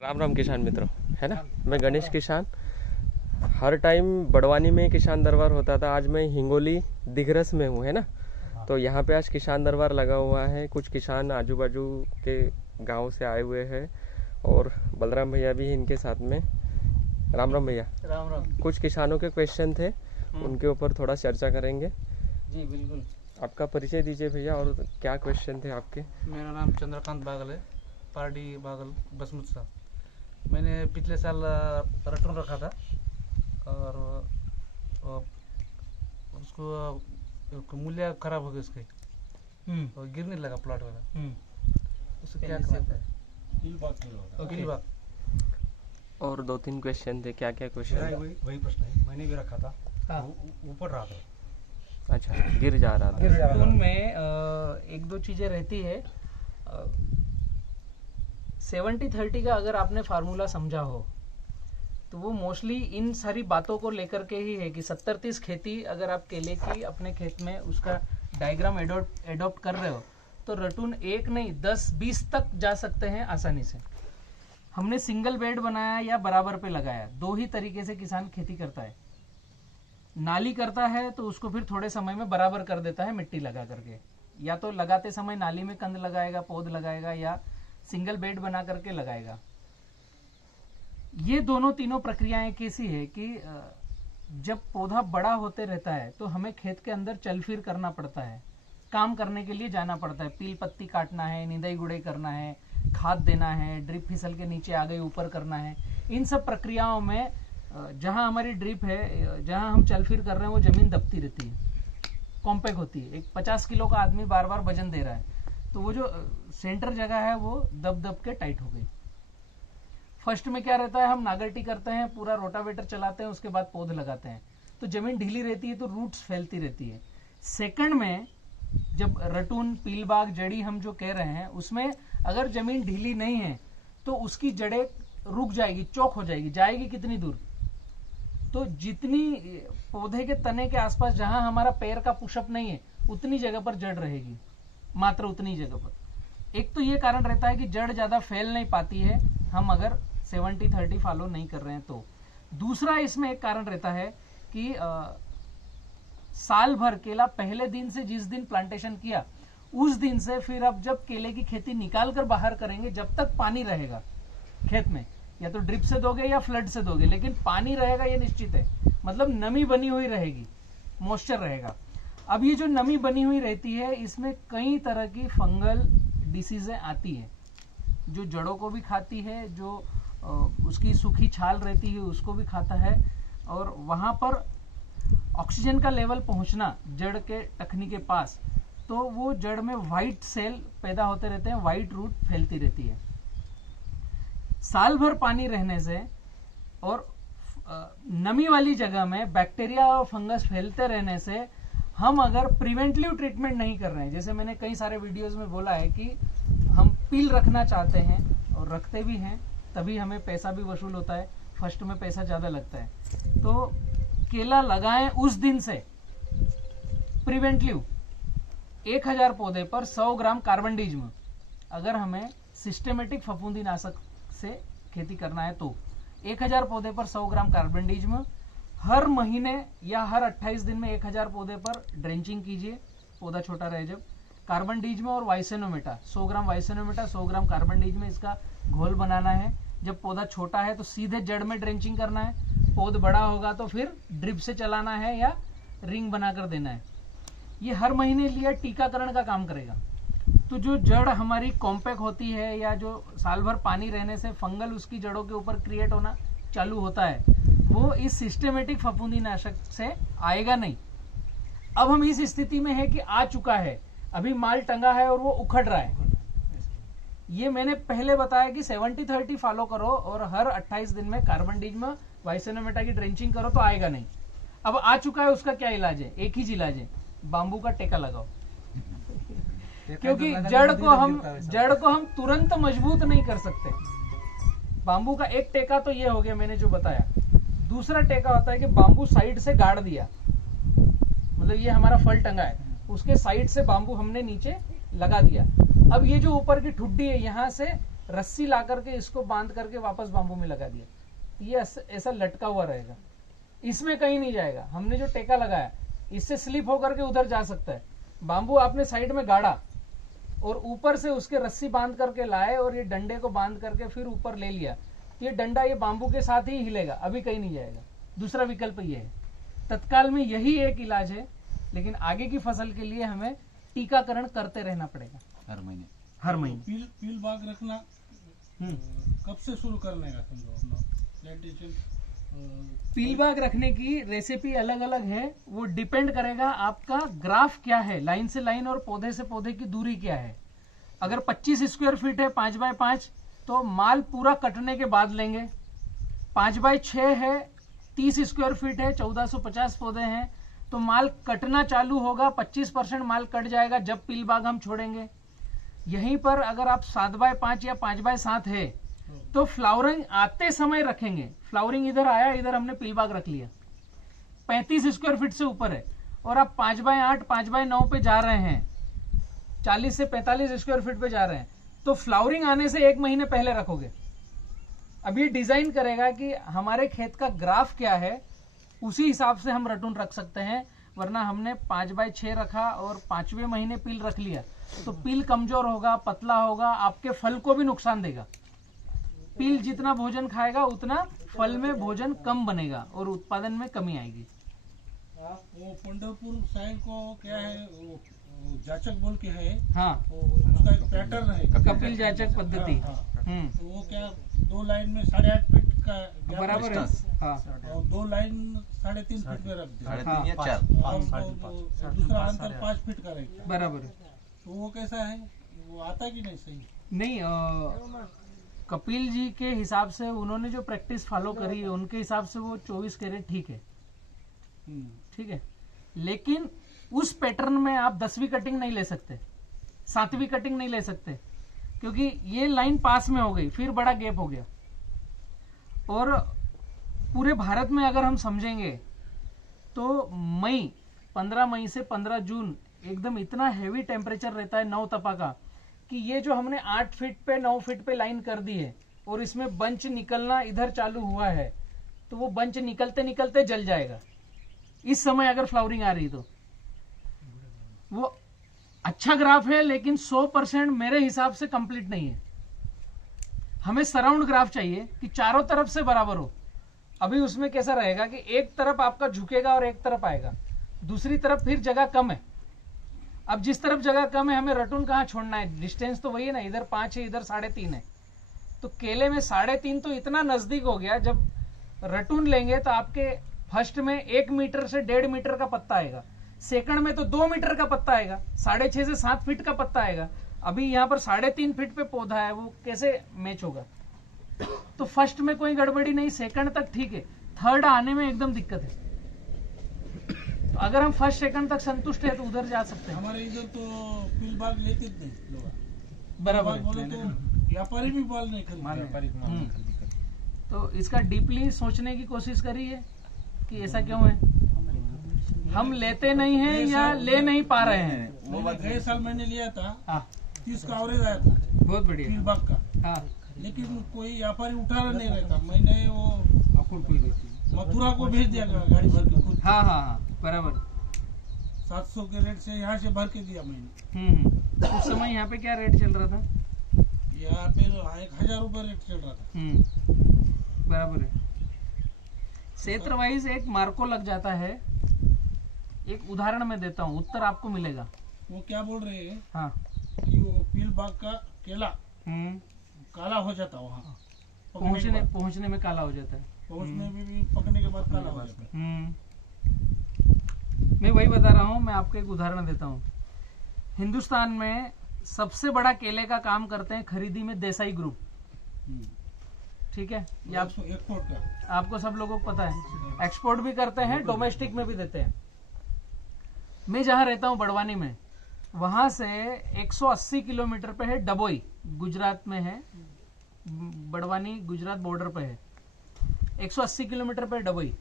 राम राम किसान मित्रों, है ना। मैं गणेश किसान। हर टाइम बड़वानी में किसान दरबार होता था, आज मैं हिंगोली दिगरस में हूँ, है ना। तो यहाँ पे आज किसान दरबार लगा हुआ है। कुछ किसान आजू बाजू के गांव से आए हुए हैं और बलराम भैया भी इनके साथ में। राम राम भैया। राम राम। कुछ किसानों के क्वेश्चन थे, उनके ऊपर थोड़ा चर्चा करेंगे। जी बिल्कुल। आपका परिचय दीजिए भैया, और क्या क्वेश्चन थे आपके। मेरा नाम चंद्रकांत बागल है, पारडी बागल बसमुत साहब। मैंने पिछले साल रटून रखा था और उसको मूल्य खराब हो गया उसके, और गिरने लगा प्लॉट वाला। उसको क्या करना है? कीलबाग। और दो तीन क्वेश्चन थे, क्या क्या क्वेश्चन? वही प्रश्न है, मैंने भी रखा था। हाँ। ऊपर रहा था। अच्छा, गिर जा रहा था। रटून में एक दो चीजें रहती है। 70-30 का अगर आपने फार्मूला समझा हो तो वो मोस्टली इन सारी बातों को लेकर के ही है कि 70-30 खेती अगर आप केले की अपने खेत में उसका डायग्राम एडॉप्ट कर रहे हो तो रटून 1 नहीं 10-20 तक जा सकते हैं आसानी से। हमने सिंगल बेड बनाया या बराबर पे लगाया, दो ही तरीके से किसान खेती करता है। नाली करता है तो उसको फिर थोड़े समय में बराबर कर देता है मिट्टी लगा करके, या तो लगाते समय नाली में कंद लगाएगा, पौध लगाएगा, या सिंगल बेड बना करके लगाएगा। ये दोनों तीनों प्रक्रियाएं कैसी है कि जब पौधा बड़ा होते रहता है तो हमें खेत के अंदर चल फिर करना पड़ता है, काम करने के लिए जाना पड़ता है। पील पत्ती काटना है, निदाई गुड़ाई करना है, खाद देना है, ड्रिप फिसल के नीचे आ गई ऊपर करना है। इन सब प्रक्रियाओं में जहां हमारी ड्रिप है, जहां हम चल फिर कर रहे हैं, वो जमीन दबती रहती है, कॉम्पैक्ट होती है। एक 50 किलो का आदमी बार बार वजन दे रहा है तो वो जो सेंटर जगह है वो दब दब के टाइट हो गई। फर्स्ट में क्या रहता है, हम नागरटी करते हैं, पूरा रोटावेटर चलाते हैं, उसके बाद पौध लगाते हैं तो जमीन ढीली रहती है तो रूट्स फैलती रहती है। सेकंड में जब रटून, पीलबाग, जड़ी हम जो कह रहे हैं, उसमें अगर जमीन ढीली नहीं है तो उसकी जड़ें रुक जाएगी, चौक हो जाएगी। जाएगी कितनी दूर? तो जितनी पौधे के तने के आसपास जहां हमारा पैर का पुशअप नहीं है उतनी जगह पर जड़ रहेगी, मात्र उतनी जगह पर। एक तो ये कारण रहता है कि जड़ ज्यादा फैल नहीं पाती है हम अगर 70-30 फॉलो नहीं कर रहे हैं तो। दूसरा इसमें एक कारण रहता है कि साल भर केला पहले दिन से, जिस दिन प्लांटेशन किया उस दिन से फिर अब जब केले की खेती निकाल कर बाहर करेंगे, जब तक पानी रहेगा खेत में, या तो ड्रिप से दोगे या फ्लड से दोगे, लेकिन पानी रहेगा ये निश्चित है। मतलब नमी बनी हुई रहेगी, मॉइस्चर रहेगा। अब ये जो नमी बनी हुई रहती है इसमें कई तरह की फंगल डिसीजें आती है जो जड़ों को भी खाती है, जो उसकी सूखी छाल रहती है उसको भी खाता है, और वहां पर ऑक्सीजन का लेवल पहुंचना जड़ के टखनी के पास, तो वो जड़ में व्हाइट सेल पैदा होते रहते हैं, व्हाइट रूट फैलती रहती है। साल भर पानी रहने से और नमी वाली जगह में बैक्टीरिया और फंगस फैलते रहने से हम अगर प्रिवेंटिव ट्रीटमेंट नहीं कर रहे हैं, जैसे मैंने कई सारे वीडियोस में बोला है कि हम पील रखना चाहते हैं और रखते भी हैं, तभी हमें पैसा भी वसूल होता है, फर्स्ट में पैसा ज्यादा लगता है। तो केला लगाएं उस दिन से प्रिवेंटिव 1000 पौधे पर 100 ग्राम कार्बनडिज्म, अगर हमें सिस्टेमेटिक फफूंदीनाशक से खेती करना है तो 1000 पौधे पर 100 ग्राम कार्बनडिज्म हर महीने या हर 28 दिन में 1000 पौधे पर ड्रेंचिंग कीजिए, पौधा छोटा रहे जब। कार्बनडिज्म और वाइसेनोमेटा, 100 ग्राम वाइसेनोमेटा, 100 ग्राम कार्बनडिज्म, इसका घोल बनाना है। जब पौधा छोटा है तो सीधे जड़ में ड्रेंचिंग करना है, पौध बड़ा होगा तो फिर ड्रिप से चलाना है या रिंग बनाकर देना है। ये हर महीने लिया टीकाकरण का काम करेगा। तो जो जड़ हमारी कॉम्पैक्ट होती है या जो साल भर पानी रहने से फंगल उसकी जड़ों के ऊपर क्रिएट होना चालू होता है, वो इस सिस्टेमेटिक फफूंदीनाशक से आएगा नहीं। अब हम इस स्थिति में है कि आ चुका है, अभी माल टंगा है और वो उखड़ रहा है। ये मैंने पहले बताया कि 70-30 फॉलो करो और हर 28 दिन में कार्बनडिज्म, वाइसेनोमेटा की ड्रेंचिंग करो तो आएगा नहीं। अब आ चुका है, उसका क्या इलाज है? एक ही इलाज है, बांबू का टेका लगाओ। क्योंकि जड़ को हम तुरंत मजबूत नहीं कर सकते। बांबू का एक टेका तो ये हो गया मैंने जो बताया। दूसरा टेका होता है कि बांबू साइड से गाड़ दिया, मतलब ये हमारा फल टंगा है, उसके साइड से बांबू हमने नीचे लगा दिया। अब ये जो ऊपर की ठुड्डी है, यहाँ से रस्सी ला करके इसको बांध करके वापस बाम्बू में लगा दिया, ये ऐसा लटका हुआ रहेगा, इसमें कहीं नहीं जाएगा। हमने जो टेका लगाया इससे स्लिप होकर के उधर जा सकता है। बाम्बू आपने साइड में गाड़ा और ऊपर से उसके रस्सी बांध करके लाए और ये डंडे को बांध करके फिर ऊपर ले लिया, ये डंडा ये बाम्बू के साथ ही हिलेगा, अभी कहीं नहीं जाएगा। दूसरा विकल्प ये है। तत्काल में यही एक इलाज है, लेकिन आगे की फसल के लिए हमें टीकाकरण करते रहना पड़ेगा हर महीने। पील बाग रखना कब से शुरू करने का समझो अपना प्लांटेशन? पील बाग रखने की रेसिपी अलग अलग है, वो डिपेंड करेगा आपका ग्राफ क्या है, लाइन से लाइन और पौधे से पौधे की दूरी क्या है। अगर 25 स्क्वायर फीट है 5 बाय 5 तो माल पूरा कटने के बाद लेंगे। 5 बाय 6 है 30 स्क्वायर फीट है 1450 पौधे हैं तो माल कटना चालू होगा, 25% माल कट जाएगा जब पील बाग हम छोड़ेंगे। यहीं पर अगर आप 7 बाय 5 या 5 बाय 7 है तो फ्लावरिंग आते समय रखेंगे। फ्लावरिंग इधर आया, इधर हमने पील बाग रख लिया, 35 स्क्वायर फीट से ऊपर है और आप 5 बाय 8 5 बाय 9 पे जा रहे हैं, 40 से 45 स्क्वायर फीट पे जा रहे हैं, तो फ्लावरिंग आने से 1 महीने पहले रखोगे। अब ये डिजाइन करेगा कि हमारे खेत का ग्राफ क्या है, उसी हिसाब से हम रटून रख सकते हैं। वरना हमने 5 बाय 6 रखा और 5वें महीने पील रख लिया तो पील कमजोर होगा, पतला होगा, आपके फल को भी नुकसान देगा। पील जितना भोजन खाएगा उतना फल में भोजन कम बनेगा और उत्पादन में कमी आएगी। वो पंढरपुर साइड को क्या है, वो जाचक बोल के है, हाँ, उसका एक पैटर्न है कपिल जाचक पद्धति। हाँ, हाँ। तो वो क्या 2 लाइन में 8.5 फीट का gap बराबर है। हाँ, और 2 लाइन 3.5 फीट में रख दिया, हाँ, और दूसरा अंतर 5 फीट का रहेगा। बराबर है। तो वो कैसा है, वो आता कि नहीं सही? नहीं, कपिल जी के हिसाब से उन्होंने जो प्रैक्टिस फॉलो करी है उनके हिसाब से वो 24 कैरेट ठीक है, ठीक है। लेकिन उस पैटर्न में आप 10वीं कटिंग नहीं ले सकते, 7वीं कटिंग नहीं ले सकते, क्योंकि ये लाइन पास में हो गई, फिर बड़ा गैप हो गया। और पूरे भारत में अगर हम समझेंगे तो 15 मई से 15 जून एकदम इतना हैवी टेम्परेचर रहता है 9 तपा का कि ये जो हमने 8 फीट पे 9 फीट पे लाइन कर दी है और इसमें बंच निकलना इधर चालू हुआ है तो वो बंच निकलते निकलते जल जाएगा। इस समय अगर फ्लावरिंग आ रही तो वो अच्छा ग्राफ है, लेकिन 100% मेरे हिसाब से कंप्लीट नहीं है। हमें सराउंड ग्राफ चाहिए कि चारों तरफ से बराबर हो। अभी उसमें कैसा रहेगा कि एक तरफ आपका झुकेगा और एक तरफ आएगा, दूसरी तरफ फिर जगह कम है। अब जिस तरफ जगह कम है हमें रटून कहाँ छोड़ना है, डिस्टेंस तो वही है ना, इधर 5 है इधर 3.5 है, तो केले में 3.5 तो इतना नजदीक हो गया। जब रटून लेंगे तो आपके फर्स्ट में 1 मीटर से 1.5 मीटर का पत्ता आएगा, सेकंड में तो 2 मीटर का पत्ता आएगा, 6.5 से 7 फीट का पत्ता आएगा। अभी यहाँ पर 3.5 फीट पे पौधा है, वो कैसे मैच होगा? तो फर्स्ट में कोई गड़बड़ी नहीं, सेकंड तक ठीक है, थर्ड आने में एकदम दिक्कत है। तो अगर हम फर्स्ट सेकंड तक संतुष्ट है तो उधर जा सकते हैं। हमारे इधर तो पील बाग लेते नहीं लोग, बराबर है। बोले तो व्यापारी भी माल नहीं खरीदते। तो इसका डीपली सोचने की कोशिश करी है कि ऐसा क्यों है, हम लेते नहीं हैं या ले नहीं पा रहे हैं। गए साल मैंने लिया था, हाँ, 30 का एवरेज आया था बहुत बढ़िया। पील बाग का, हाँ, लेकिन कोई व्यापारी उठा नहीं रहता। मैंने वो मथुरा को भेज दिया गाड़ी भर के खुद। हाँ, हाँ, हाँ, बराबर। 700 के रेट से यहाँ से भर के दिया मैंने। उस समय यहाँ पे क्या रेट चल रहा था? यहाँ पे 1000 रुपये रेट चल रहा था। बराबर है। क्षेत्र वाइज एक मार्को लग जाता है। एक उदाहरण मैं देता हूँ, उत्तर आपको मिलेगा। वो क्या बोल रहे हैं हाँ, कि वो पील बाग का केला हम्म, काला हो जाता वहाँ पहुँचने में काला हो जाता है। पहुँचने में भी पकने के बाद काला हो जाता है। मैं वही बता रहा हूँ, मैं आपको एक उदाहरण देता हूँ। हिंदुस्तान में सबसे बड़ा केले का काम करते हैं खरीदी में देसाई ग्रुप, ठीक है? ये एक्सपोर्ट का आपको सब लोगों को पता है। एक्सपोर्ट भी करते हैं, डोमेस्टिक में भी देते हैं। मैं जहाँ रहता हूँ बड़वानी में, वहां से 180 किलोमीटर पे है डबोई, गुजरात में है। बड़वानी गुजरात बॉर्डर पे है, 180 किलोमीटर पे डबोई।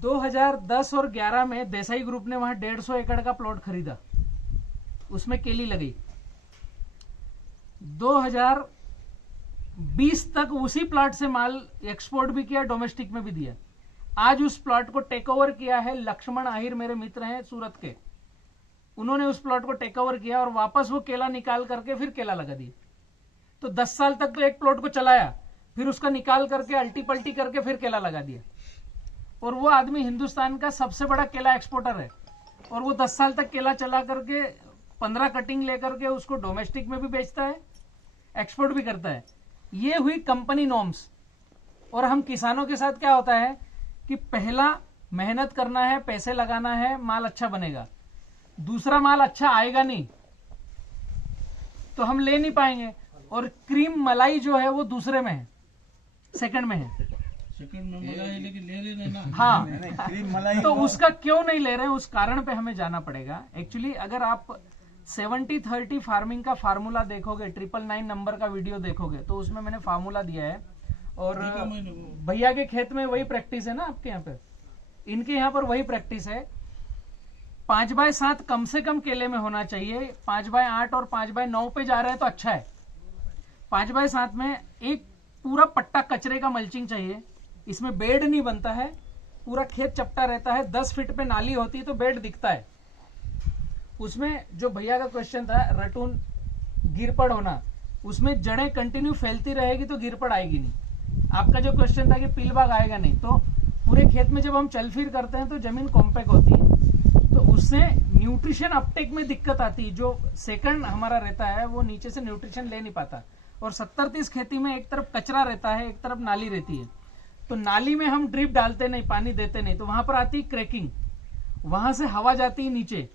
2010 और 11 में देसाई ग्रुप ने वहां 150 एकड़ का प्लॉट खरीदा, उसमें केली लगी। 2020 तक उसी प्लॉट से माल एक्सपोर्ट भी किया, डोमेस्टिक में भी दिया। आज उस प्लॉट को टेक ओवर किया है लक्ष्मण आहिर, मेरे मित्र हैं सूरत के, उन्होंने उस प्लॉट को टेक ओवर किया और वापस वो केला निकाल करके फिर केला लगा दिया। तो 10 साल तक तो एक प्लॉट को चलाया, फिर उसका निकाल करके अल्टी पल्टी करके फिर केला लगा दिया। और वो आदमी हिंदुस्तान का सबसे बड़ा केला एक्सपोर्टर है, और वो 10 साल तक केला चला करके 15 कटिंग लेकर के उसको डोमेस्टिक में भी बेचता है, एक्सपोर्ट भी करता है। ये हुई कंपनी नॉर्म्स। और हम किसानों के साथ क्या होता है कि पहला मेहनत करना है, पैसे लगाना है, माल अच्छा बनेगा। दूसरा माल अच्छा आएगा नहीं तो हम ले नहीं पाएंगे। और क्रीम मलाई जो है वो दूसरे में है, सेकंड में है। सेकंड में मलाई लेकिन ले रहे हैं ना। हाँ, क्रीम मलाई तो उसका क्यों नहीं ले रहे हैं, उस कारण पे हमें जाना पड़ेगा। एक्चुअली अगर आप 70-30 फार्मिंग का फार्मूला देखोगे, 999 नंबर का वीडियो देखोगे, तो उसमें मैंने फार्मूला दिया है। और भैया के खेत में वही प्रैक्टिस है ना, आपके यहाँ पे, इनके यहाँ पर वही प्रैक्टिस है। 5/7 कम से कम केले में होना चाहिए। 5/8 और 5/9 पे जा रहे हैं तो अच्छा है। 5/7 में एक पूरा पट्टा कचरे का मल्चिंग चाहिए। इसमें बेड नहीं बनता है, पूरा खेत चपटा रहता है। 10 फीट पे नाली होती है तो बेड दिखता है। उसमें जो भैया का क्वेश्चन था, रटून गिरपड़ होना, उसमें जड़ें कंटिन्यू फैलती रहेगी तो गिरपड़ आएगी नहीं। आपका जो क्वेश्चन था कि पीलबाग आएगा नहीं, तो पूरे खेत में जब हम चल फिर करते हैं तो जमीन कॉम्पैक्ट होती है, तो उससे न्यूट्रिशन अपटेक में दिक्कत आती है। जो सेकंड हमारा रहता है वो नीचे से न्यूट्रिशन ले नहीं पाता। और 70-30 खेती में एक तरफ कचरा रहता है, एक तरफ नाली रहती है। तो नाली में हम ड्रिप डालते नहीं, पानी देते नहीं, तो वहां पर आती क्रैकिंग, वहां से हवा जाती है नीचे।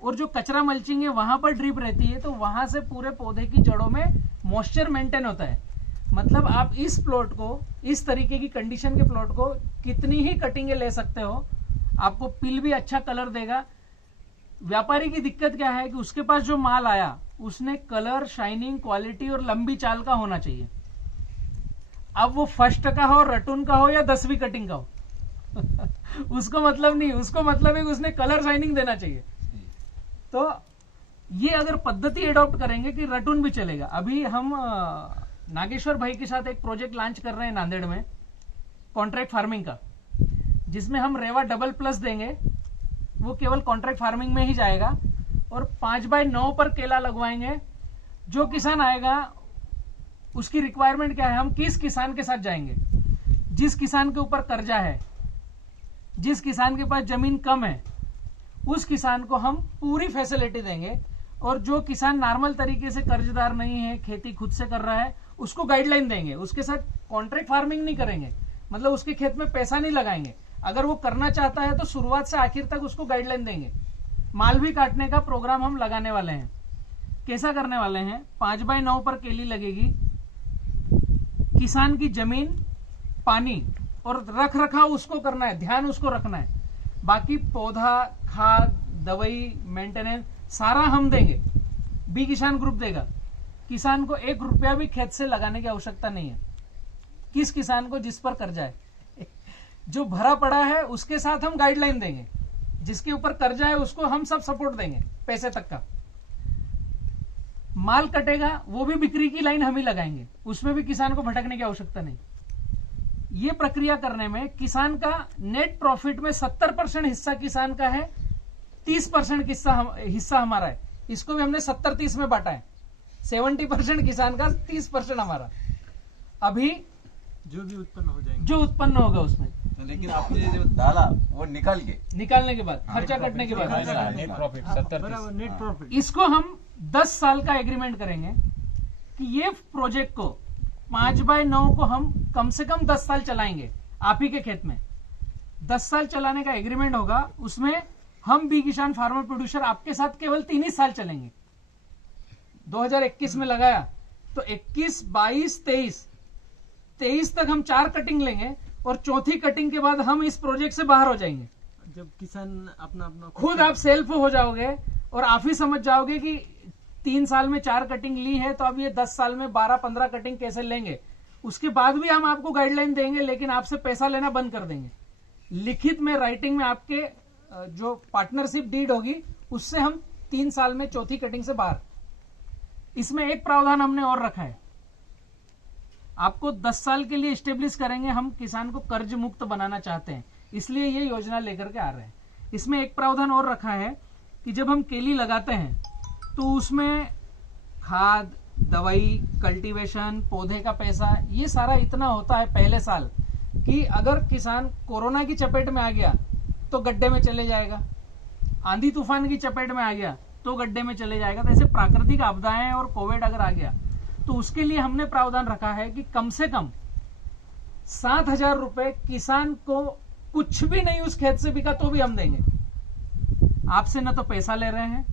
और जो कचरा मल्चिंग है वहां पर ड्रिप रहती है, तो वहां से पूरे पौधे की जड़ों में मॉइस्चर मेंटेन होता है। मतलब आप इस प्लॉट को, इस तरीके की कंडीशन के प्लॉट को कितनी ही कटिंगे ले सकते हो, आपको पिल भी अच्छा कलर देगा। व्यापारी की दिक्कत क्या है कि उसके पास जो माल आया उसने कलर, शाइनिंग, क्वालिटी और लंबी चाल का होना चाहिए। अब वो फर्स्ट का हो, रटून का हो या 10वीं कटिंग का हो उसको मतलब नहीं, उसको मतलब है कि उसने कलर शाइनिंग देना चाहिए। तो ये अगर पद्धति एडॉप्ट करेंगे कि रटून भी चलेगा। अभी हम नागेश्वर भाई के साथ एक प्रोजेक्ट लॉन्च कर रहे हैं नांदेड़ में, कॉन्ट्रैक्ट फार्मिंग का, जिसमें हम रेवा डबल प्लस देंगे। वो केवल कॉन्ट्रैक्ट फार्मिंग में ही जाएगा और 5/9 पर केला लगवाएंगे। जो किसान आएगा उसकी रिक्वायरमेंट क्या है, हम किस किसान के साथ जाएंगे। जिस किसान के ऊपर कर्जा है, जिस किसान के पास जमीन कम है, उस किसान को हम पूरी फैसिलिटी देंगे। और जो किसान नॉर्मल तरीके से कर्जदार नहीं है, खेती खुद से कर रहा है, उसको गाइडलाइन देंगे। उसके साथ कॉन्ट्रैक्ट फार्मिंग नहीं करेंगे, मतलब उसके खेत में पैसा नहीं लगाएंगे। अगर वो करना चाहता है तो शुरुआत से आखिर तक उसको गाइडलाइन देंगे। माल भी काटने का प्रोग्राम हम लगाने वाले हैं। कैसा करने वाले हैं, 5/9 पर केली लगेगी। किसान की जमीन, पानी और रख रखाव उसको करना है, ध्यान उसको रखना है। बाकी पौधा, खाद, दवाई, मेंटेनेंस सारा हम देंगे, बी किसान ग्रुप देगा। किसान को 1 रुपया भी खेत से लगाने की आवश्यकता नहीं है। किस किसान को जिस पर कर्जा है, जो भरा पड़ा है उसके साथ हम गाइडलाइन देंगे। जिसके ऊपर कर्जा है उसको हम सब सपोर्ट देंगे, पैसे तक का। माल कटेगा वो भी बिक्री की लाइन हम ही लगाएंगे, उसमें भी किसान को भटकने की आवश्यकता नहीं। ये प्रक्रिया करने में किसान का नेट प्रॉफिट में 70% हिस्सा किसान का है, 30% हिस्सा हमारा है। इसको भी हमने 70-30 में बांटा है। 70% किसान का, 30% हमारा। अभी जो भी उत्पन्न हो जाएंगे, जो उत्पन्न होगा उसमें, तो लेकिन आपने जो डाला वो निकालने के बाद, खर्चा कटने के बाद, नेट प्रॉफिट 70 नेट प्रॉफिट। इसको हम 10 साल का एग्रीमेंट करेंगे कि ये प्रोजेक्ट को 5/9 को हम कम से कम 10 साल चलाएंगे आप ही के खेत में। 10 साल चलाने का एग्रीमेंट होगा, उसमें हम बी किसान फार्मर प्रोड्यूसर आपके साथ केवल 3 ही साल चलेंगे। 2021 में लगाया तो 21, 22, 23 तक हम 4 कटिंग लेंगे और चौथी कटिंग के बाद हम इस प्रोजेक्ट से बाहर हो जाएंगे। जब किसान अपना खुद आप सेल्फ हो जाओगे और आप ही समझ जाओगे कि 3 साल में 4 कटिंग ली है तो अब ये 10 साल में 12-15 कटिंग कैसे लेंगे। उसके बाद भी हम आपको गाइडलाइन देंगे, लेकिन आपसे पैसा लेना बंद कर देंगे। लिखित में, राइटिंग में आपके जो पार्टनरशिप डीड होगी उससे हम 3 साल में चौथी कटिंग से बाहर। इसमें एक प्रावधान हमने और रखा है, आपको 10 साल के लिए स्टेब्लिश करेंगे, हम किसान को कर्ज मुक्त बनाना चाहते हैं, इसलिए ये योजना लेकर के आ रहे हैं। इसमें एक प्रावधान और रखा है कि जब हम केली लगाते हैं तो उसमें खाद, दवाई, कल्टीवेशन, पौधे का पैसा, ये सारा इतना होता है पहले साल कि अगर किसान कोरोना की चपेट में आ गया तो गड्ढे में चले जाएगा, आंधी तूफान की चपेट में आ गया तो गड्ढे में चले जाएगा। तो ऐसे प्राकृतिक आपदाएं और कोविड अगर आ गया तो उसके लिए हमने प्रावधान रखा है कि कम से कम 7,000 रुपए किसान को कुछ भी नहीं उस खेत से बिका तो भी हम देंगे। आपसे न तो पैसा ले रहे हैं,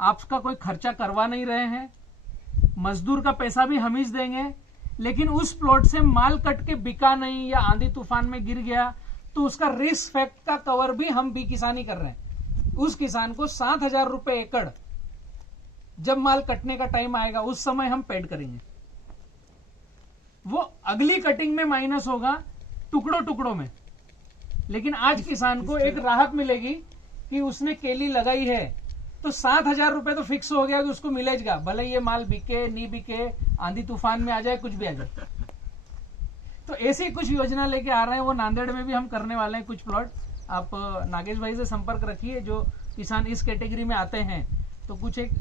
आपका कोई खर्चा करवा नहीं रहे हैं, मजदूर का पैसा भी हम ही देंगे, लेकिन उस प्लॉट से माल कट के बिका नहीं या आंधी तूफान में गिर गया तो उसका रिस्क फैक्ट का कवर भी हम बी किसानी कर रहे हैं। उस किसान को 7,000 रुपए एकड़ जब माल कटने का टाइम आएगा उस समय हम पेड करेंगे। वो अगली कटिंग में माइनस होगा टुकड़ों टुकड़ों में, लेकिन आज किसान को एक राहत मिलेगी कि उसने केली लगाई है तो 7,000 रुपए तो फिक्स हो गया कि उसको मिलेगा, भले ये माल बिके नहीं बिके, आंधी तूफान में आ जाए, कुछ भी आ जाए। तो ऐसी कुछ योजना लेके आ रहे हैं, वो नांदेड़ में भी हम करने वाले हैं कुछ प्लॉट। आप नागेश भाई से संपर्क रखिए, जो किसान इस कैटेगरी में आते हैं, तो कुछ एक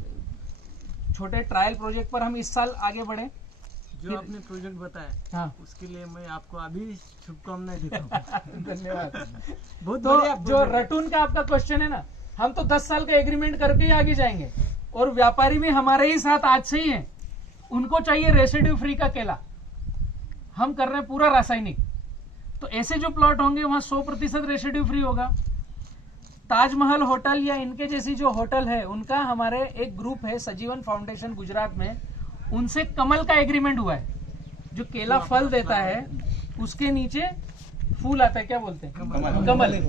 छोटे ट्रायल प्रोजेक्ट पर हम इस साल आगे बढ़े। जो आपने प्रोजेक्ट बताया, हाँ, उसके लिए मैं आपको अभी शुभकामनाएं देता हूँ। धन्यवाद। बहुत तो बढ़िया जो रटून का आपका क्वेश्चन है ना, हम तो 10 साल का एग्रीमेंट करके ही आगे जाएंगे, और व्यापारी भी हमारे ही साथ आज से ही हैं। उनको चाहिए रेसिड्यू फ्री का केला, हम कर रहे हैं पूरा रासायनिक। तो ऐसे जो प्लॉट होंगे वहां 100% रेसिड्यू फ्री होगा। ताजमहल होटल या इनके जैसी जो होटल है, उनका हमारे एक ग्रुप है सजीवन फाउंडेशन गुजरात में, उनसे कमल का एग्रीमेंट हुआ है। जो केला फल देता है उसके नीचे फूल आता है, क्या बोलते हैं, कमल।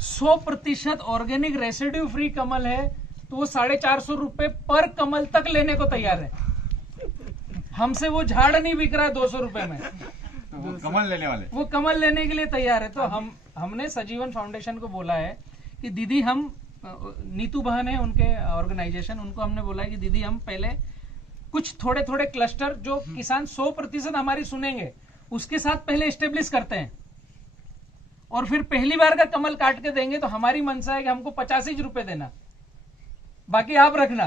100% ऑर्गेनिक रेसिड्यू फ्री कमल है, तो वो 450 रुपए पर कमल तक लेने को तैयार है। हमसे वो झाड़ नहीं बिक रहा है 200 रुपए में, तो वो कमल लेने वाले, वो कमल लेने के लिए तैयार है। तो हमने सजीवन फाउंडेशन को बोला है कि दीदी, हम नीतू बहन है उनके ऑर्गेनाइजेशन, उनको हमने बोला है कि दीदी हम पहले कुछ थोड़े थोड़े क्लस्टर जो किसान 100% हमारी सुनेंगे उसके साथ पहले एस्टेब्लिश करते हैं, और फिर पहली बार का कमल काट के देंगे तो हमारी मनसा है कि हमको 85 रुपए देना, बाकी आप रखना।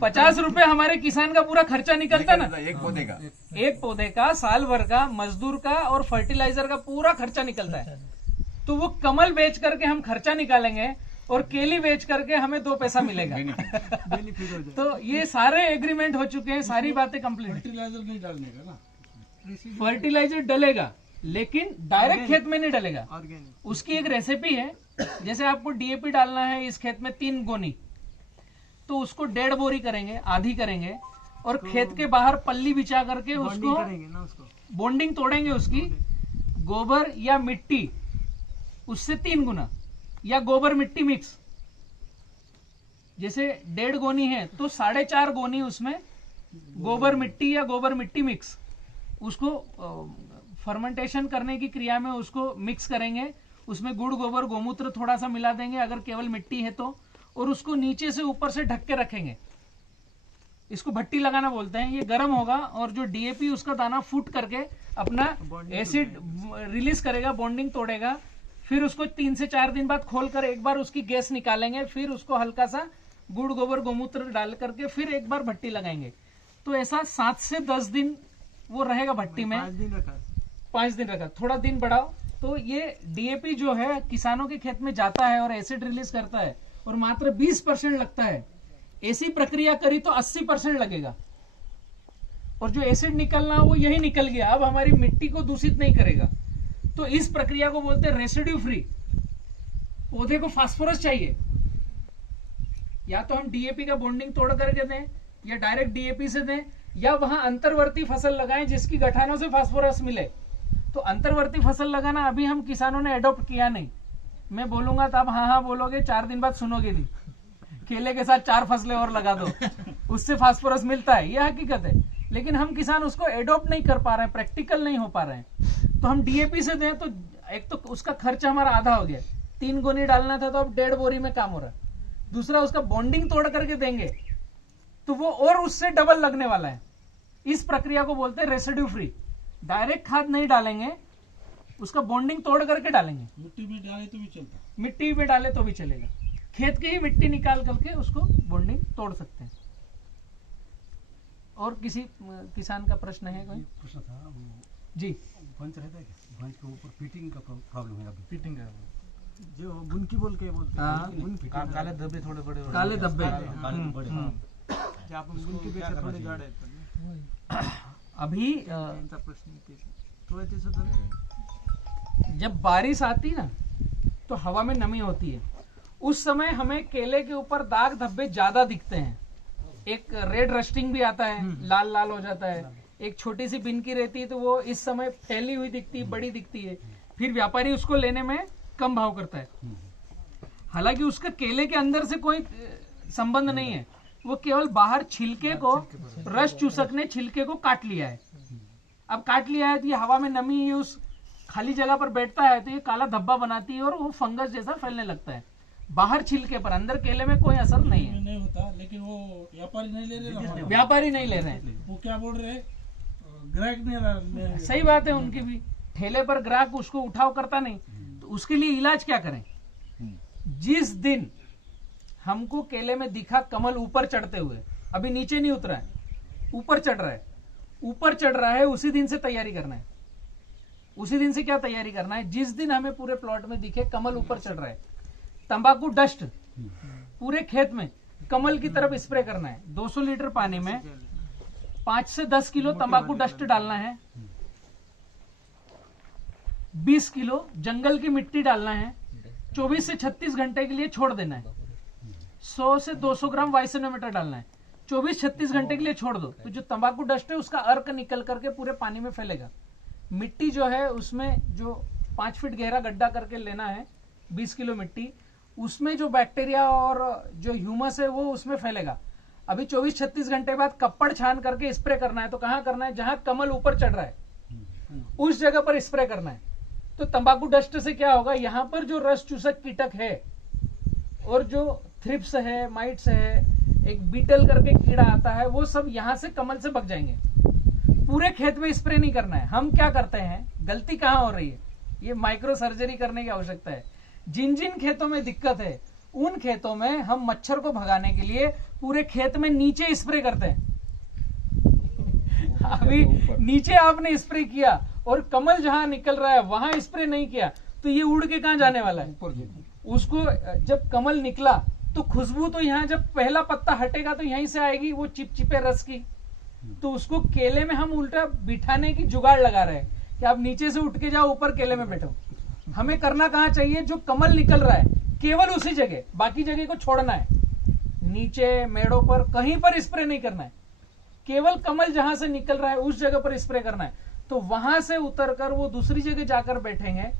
50 रुपए हमारे किसान का पूरा खर्चा निकलता ना, एक पौधे का साल भर का मजदूर का और फर्टिलाइजर का पूरा खर्चा निकलता है। तो वो कमल बेच करके हम खर्चा निकालेंगे और केली बेच करके हमें 2 पैसा मिलेगा। बेनिफिट हो जाए। तो ये सारे एग्रीमेंट हो चुके हैं, सारी बातें कंप्लीट। फर्टिलाइजर नहीं डालने का ना, फर्टिलाइजर डलेगा लेकिन डायरेक्ट खेत में नहीं डलेगा। ऑर्गेनिक उसकी एक रेसिपी है, जैसे आपको डीएपी डालना है इस खेत में 3 गोनी, तो उसको 1.5 बोरी करेंगे, आधी करेंगे, और खेत के बाहर पल्ली बिछा करके उसको करेंगे ना, उसको बॉन्डिंग तोड़ेंगे उसकी, गोबर या मिट्टी उससे 3 गुना, या गोबर मिट्टी मिक्स। जैसे 1.5 गोनी है तो 4.5 गोनी उसमें गोबर मिट्टी या गोबर मिट्टी मिक्स, उसको फर्मेंटेशन करने की क्रिया में उसको मिक्स करेंगे। उसमें गुड़, गोबर, गोमूत्र थोड़ा सा मिला देंगे अगर केवल मिट्टी है तो, और उसको नीचे से ऊपर से ढक के रखेंगे। इसको भट्टी लगाना बोलते हैं। ये गर्म होगा और जो डीएपी उसका दाना फूट करके अपना एसिड रिलीज करेगा, बॉन्डिंग तोड़ेगा। फिर उसको 3 से 4 दिन बाद खोलकर एक बार उसकी गैस निकालेंगे, फिर उसको हल्का सा गुड़, गोबर, गोमूत्र डाल करके फिर एक बार भट्टी लगाएंगे। तो ऐसा 7 से 10 दिन वो रहेगा भट्टी में। 5 दिन रखा, 5 दिन रखा, थोड़ा दिन बढ़ाओ। तो ये डीएपी जो है किसानों के खेत में जाता है और एसिड रिलीज करता है, और मात्र 20% लगता है। ऐसी प्रक्रिया करी तो 80% लगेगा, और जो एसिड निकलना वो यही निकल गया, अब हमारी मिट्टी को दूषित नहीं करेगा। तो इस प्रक्रिया को बोलते हैं रेसिड्यू फ्री। पौधे को फास्फोरस चाहिए, या तो हम डीएपी का बॉन्डिंग तोड़ करके दें, या डायरेक्ट डीएपी से दें, या वहां अंतर्वर्ती फसल लगाएं जिसकी गठानों से फास्फोरस मिले। तो अंतर्वर्ती फसल लगाना अभी हम किसानों ने एडॉप्ट किया नहीं। मैं बोलूंगा तो आप हाँ हाँ बोलोगे, 4 दिन बाद सुनोगे नहीं। केले के साथ 4 फसलें और लगा दो, उससे फास्फोरस मिलता है, यह हकीकत है। लेकिन हम किसान उसको एडॉप्ट नहीं कर पा रहे हैं, प्रैक्टिकल नहीं हो पा रहे हैं। तो हम डीएपी से दें तो एक तो उसका खर्च हमारा आधा हो गया, 3 गोनी डालना था तो अब 1.5 बोरी में काम हो रहा है। दूसरा, उसका बॉन्डिंग तोड़ करके देंगे तो वो और उससे डबल लगने वाला है। इस प्रक्रिया को बोलते हैं रेसिड्यू फ्री। डायरेक्ट खाद नहीं डालेंगे, उसका बॉन्डिंग तोड़ करके डालेंगे। मिट्टी में डाले तो भी चलता। मिट्टी में डाले तो भी चलेगा, खेत की ही मिट्टी निकाल करके उसको बॉन्डिंग तोड़ सकते हैं। और किसी किसान का प्रश्न है कोई? प्रश्न था वो जी, भंच रहता है क्या? भंच के ऊपर फिटिंग का प्रॉब्लम है अभी। फिटिंग है जो बुनकी बोल के बोलते हाँ। हैं, बुन फिटिंग काले धब्बे थोड़े बड़े हो काले धब्बे। बड़े जो आप बुनकी पेक्षा थोड़े गाढ़े आहेत. अभी त्यांचा प्रश्न आहे तेच. थोडं ते सुद्धा जब बारिश आती ना तो हवा में नमी होती है, उस समय हमें केले के ऊपर दाग धब्बे ज्यादा दिखते हैं। एक रेड रस्टिंग भी आता है, लाल लाल हो जाता है। एक छोटी सी बिनकी रहती है तो वो इस समय फैली हुई दिखती है, बड़ी दिखती है। फिर व्यापारी उसको लेने में कम भाव करता है। हालांकि उसका केले के अंदर से कोई संबंध नहीं है, वो केवल बाहर छिलके को, रस चूसक ने छिलके को काट लिया है। अब काट लिया है तो ये हवा में नमी ये उस खाली जगह पर बैठता है तो ये काला धब्बा बनाती है और वो फंगस जैसा फैलने लगता है। बाहर छिलके पर, अंदर केले में कोई असर नहीं है। नहीं होता, लेकिन वो व्यापारी नहीं ले रहे ना। व्यापारी नहीं ले रहे हैं। वो क्या बोल रहे हैं, ग्राहक नहीं रहा। सही बात है उनकी भी। ठेले पर ग्राहक उसको उठाव करता नहीं, तो उसके लिए इलाज क्या करें? जिस दिन हमको केले में दिखा कमल ऊपर चढ़ते हुए, अभी नीचे नहीं उतरा है, ऊपर चढ़ रहा है, ऊपर चढ़ रहा है, उसी दिन से तैयारी करना है। उसी दिन से क्या तैयारी करना है? जिस दिन हमें पूरे प्लॉट में दिखे कमल ऊपर चढ़ रहा है, तंबाकू डस्ट पूरे खेत में कमल की तरफ स्प्रे करना है। 200 लीटर पानी में 5 से 10 किलो तंबाकू डस्ट डालना है, 20 किलो जंगल की मिट्टी डालना है, 24 से 36 घंटे के लिए छोड़ देना है। 100 से 200 ग्राम वाइसोनोमीटर डालना है, 24-36 घंटे के लिए छोड़ दो। तो जो तंबाकू डस्ट है उसका अर्क निकल करके पूरे पानी में फैलेगा। मिट्टी जो है उसमें जो 5 फीट गहरा गड्ढा करके लेना है, 20 किलो मिट्टी, उसमें जो बैक्टीरिया और जो ह्यूमस है वो उसमें फैलेगा। अभी 24-36 घंटे बाद कप्पड़ छान करके स्प्रे करना है। तो कहाँ करना है? जहां कमल ऊपर चढ़ रहा है उस जगह पर स्प्रे करना है। तो तंबाकू डस्ट से क्या होगा, यहाँ पर जो रस चूसक कीटक है और जो थ्रिप्स है, माइट्स है, एक बीटल करके कीड़ा आता है, वो सब यहाँ से कमल से भग जाएंगे। पूरे खेत में स्प्रे नहीं करना है। हम क्या करते हैं, गलती कहाँ हो रही है, ये माइक्रो सर्जरी करने की आवश्यकता है। जिन जिन खेतों में दिक्कत है उन खेतों में हम मच्छर को भगाने के लिए पूरे खेत में नीचे स्प्रे करते हैं। अभी नीचे आपने स्प्रे किया और कमल जहां निकल रहा है वहां स्प्रे नहीं किया तो ये उड़ के कहां जाने वाला है? उसको जब कमल निकला तो खुशबू तो यहाँ जब पहला पत्ता हटेगा तो यहीं से आएगी, वो चिपचिपे रस की। तो उसको केले में हम उल्टा बिठाने की जुगाड़ लगा रहे हैं कि आप नीचे से उठ के जाओ, ऊपर केले में बैठो। हमें करना कहाँ चाहिए, जो कमल निकल रहा है केवल उसी जगह, बाकी जगह को छोड़ना है। नीचे मेड़ों पर कहीं पर स्प्रे नहीं करना है, केवल कमल जहां से निकल रहा है उस जगह पर स्प्रे करना है। तो वहां से उतरकर वो दूसरी जगह जाकर बैठेंगे,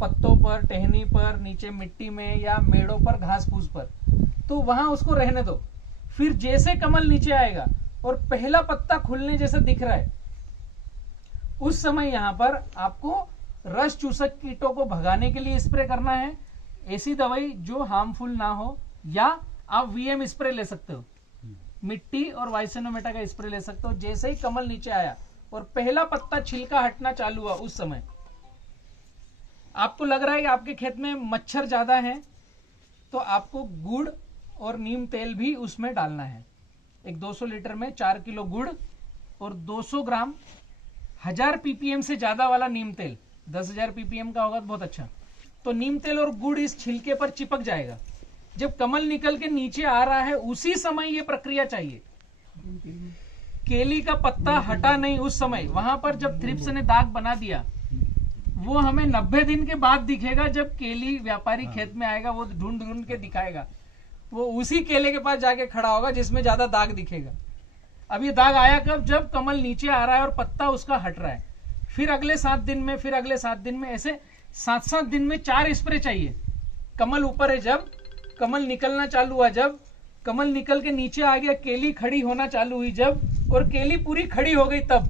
पत्तों पर, टहनी पर, नीचे मिट्टी में या मेड़ों पर, घास फूस पर, तो वहां उसको रहने दो। फिर जैसे कमल नीचे आएगा और पहला पत्ता खुलने जैसा दिख रहा है, उस समय यहां पर आपको रस चूसक कीटों को भगाने के लिए स्प्रे करना है। ऐसी दवाई जो हार्मफुल ना हो, या आप वीएम स्प्रे ले सकते हो, मिट्टी और वाइसेनोमेटा का स्प्रे ले सकते हो। जैसे ही कमल नीचे आया और पहला पत्ता छिलका हटना चालू हुआ, उस समय आपको लग रहा है कि आपके खेत में मच्छर ज्यादा है, तो आपको गुड़ और नीम तेल भी उसमें डालना है। एक 200 लीटर में 4 किलो गुड़ और 200 ग्राम 1000 पीपीएम से ज्यादा वाला नीम तेल, 10,000 पीपीएम का होगा तो बहुत अच्छा। तो नीम तेल और गुड़ इस छिलके पर चिपक जाएगा। जब कमल निकल के नीचे आ रहा है उसी समय ये प्रक्रिया चाहिए। केली का पत्ता हटा नहीं उस समय, वहां पर जब थ्रिप्स ने दाग बना दिया, वो हमें 90 दिन के बाद दिखेगा। जब केली व्यापारी खेत में आएगा वो ढूंढ ढूंढ के दिखाएगा, वो उसी केले के पास जाके खड़ा होगा जिसमें ज्यादा दाग दिखेगा। अब ये दाग आया कब? जब कमल नीचे आ रहा है और पत्ता उसका हट रहा है। फिर अगले 7 दिन में, फिर अगले 7 दिन में, ऐसे 7-7 दिन में 4 स्प्रे चाहिए। कमल ऊपर है जब, कमल निकलना चालू हुआ जब, कमल निकल के नीचे आ गया, केली खड़ी होना चालू हुई जब, और केली पूरी खड़ी हो गई तब,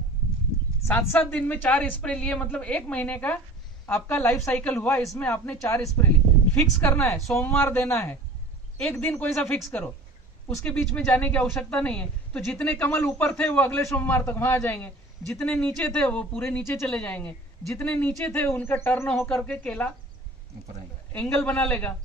7-7 दिन में 4 स्प्रे लिए, मतलब 1 महीने का आपका लाइफ साइकिल हुआ। इसमें आपने 4 स्प्रे ली। फिक्स करना है, सोमवार देना है, एक दिन कोई सा फिक्स करो। उसके बीच में जाने की आवश्यकता नहीं है। तो जितने कमल ऊपर थे वो अगले सोमवार तक वहां आ जाएंगे, जितने नीचे थे वो पूरे नीचे चले जाएंगे, जितने नीचे थे उनका टर्न होकर के केला एंगल बना लेगा।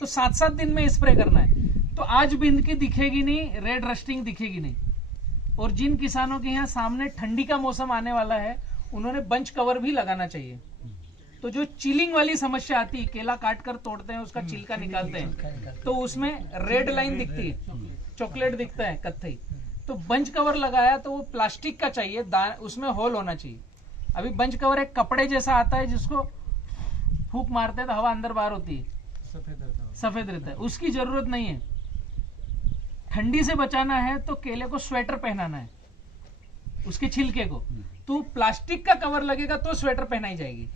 तो 7-7 दिन में स्प्रे करना है। तो आज बिंदकी दिखेगी नहीं, रेड रस्टिंग दिखेगी नहीं। और जिन किसानों के यहाँ सामने ठंडी का मौसम आने वाला है उन्होंने बंच कवर भी लगाना चाहिए। तो जो चिलिंग वाली समस्या आती है, केला काट कर तोड़ते हैं, उसका छिलका निकालते हैं, तो उसमें रेड लाइन दिखती है, चॉकलेट दिखता है, कत्थई। तो बंच कवर लगाया तो वो प्लास्टिक का चाहिए, उसमें होल होना चाहिए। अभी बंच कवर एक कपड़े जैसा आता है जिसको फूंक मारते हैं तो हवा अंदर बाहर होती है, सफेद रहता है, उसकी जरूरत नहीं है। ठंडी से बचाना है तो केले को स्वेटर पहनाना है, उसके छिलके को। तो प्लास्टिक का कवर लगेगा तो स्वेटर पहनाई जाएगी,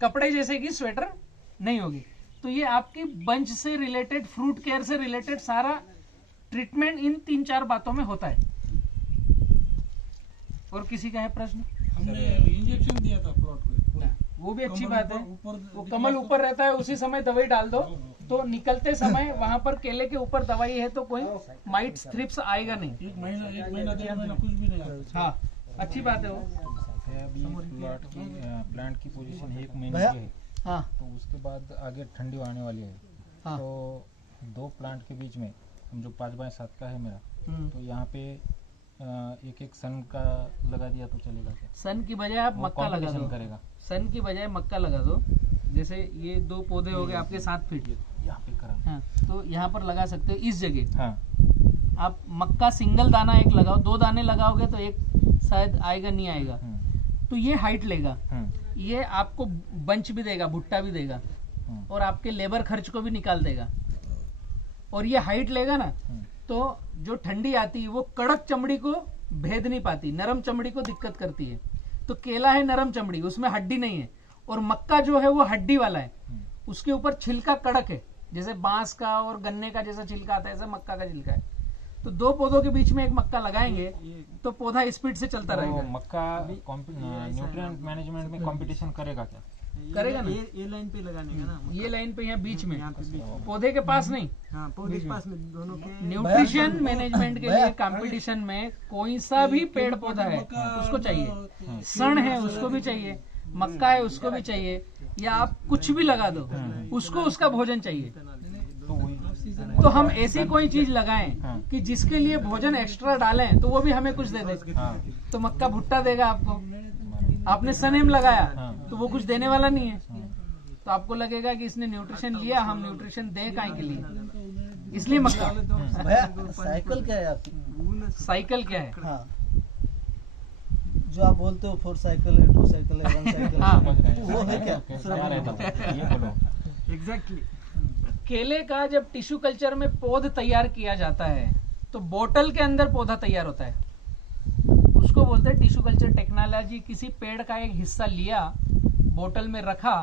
कपड़े जैसे की स्वेटर नहीं होगी। तो ये आपकी बंच से रिलेटेड, फ्रूट केयर से रिलेटेड सारा ट्रीटमेंट इन 3-4 बातों में होता है। और किसी का है प्रश्न? हमने इंजेक्शन दिया था प्लॉट को, वो भी अच्छी बात है। ऊपर वो कमल ऊपर रहता है, उसी समय दवाई डाल दो, तो निकलते समय वहां पर केले के ऊपर दवाई है तो कोई माइट्स, थ्रिप्स आएगा नहीं। 1 महीना 1.5 महीना कुछ भी नहीं आता। हाँ, अच्छी बात है वो। अभी प्लांट की पोजीशन 1 महीने की है, हाँ तो उसके बाद आगे ठंडी आने वाली है। हाँ। तो 2 प्लांट के बीच में हम जो 5x7 का है मेरा, तो यहाँ पे एक सन का लगा दिया तो चलेगा क्या? सन की बजाय आप मक्का लगा दो, करेगा। सन की बजाय मक्का लगा दो। जैसे ये 2 पौधे हो गए आपके 7 फीट, यहाँ पे करा। हाँ, तो यहाँ पर लगा सकते हो इस जगह। हाँ, आप मक्का सिंगल दाना एक लगाओ, 2 दाने लगाओगे तो एक शायद आएगा नहीं आएगा, तो ये हाइट लेगा, ये आपको बंच भी देगा, भुट्टा भी देगा, और आपके लेबर खर्च को भी निकाल देगा। और ये हाइट लेगा ना, तो जो ठंडी आती है वो कड़क चमड़ी को भेद नहीं पाती, नरम चमड़ी को दिक्कत करती है। तो केला है नरम चमड़ी, उसमें हड्डी नहीं है, और मक्का जो है वो हड्डी वाला है, उसके ऊपर छिलका कड़क है, जैसे बांस का और गन्ने का जैसा छिलका आता है, ऐसा मक्का का छिलका है। तो 2 पौधों के बीच में एक मक्का लगाएंगे तो पौधा स्पीड से चलता रहेगा। मक्का न्यूट्रिएंट मैनेजमेंट में कंपटीशन करेगा क्या? करेगा ना, ये लाइन पे लगाने का ना, ये लाइन पे यहाँ बीच में, यहाँ पे बीच में। पौधे के पास नहीं। हाँ, पौधे के पास में दोनों के। न्यूट्रिशन मैनेजमेंट के लिए कंपटीशन में कोई सा भी पेड़ पौधा है उसको चाहिए, सण है उसको भी चाहिए, मक्का है उसको भी चाहिए, या आप कुछ भी लगा दो उसको उसका भोजन चाहिए। तो हम ऐसी कोई चीज लगाएं कि जिसके लिए भोजन एक्स्ट्रा डालें तो वो भी हमें कुछ दे दे। तो मक्का भुट्टा देगा आपको, आपने सनेम लगाया तो वो कुछ देने वाला नहीं है, तो आपको लगेगा कि इसने न्यूट्रिशन लिया, हम न्यूट्रिशन दें काहे के लिए, इसलिए मक्का। साइकिल क्या है आपकी? साइकिल क्या है? हाँ, जो आप बोलते हो 4 साइकिल है, 2 साइकिल है, 1 साइकिल हाँ। है, वो है क्या? ये बोलो। एग्जैक्टली। केले का जब टिश्यू कल्चर में पौध तैयार किया जाता है तो बोतल के अंदर पौधा तैयार होता है, उसको बोलते हैं टिश्यू कल्चर टेक्नोलॉजी। किसी पेड़ का एक हिस्सा लिया, बोतल में रखा,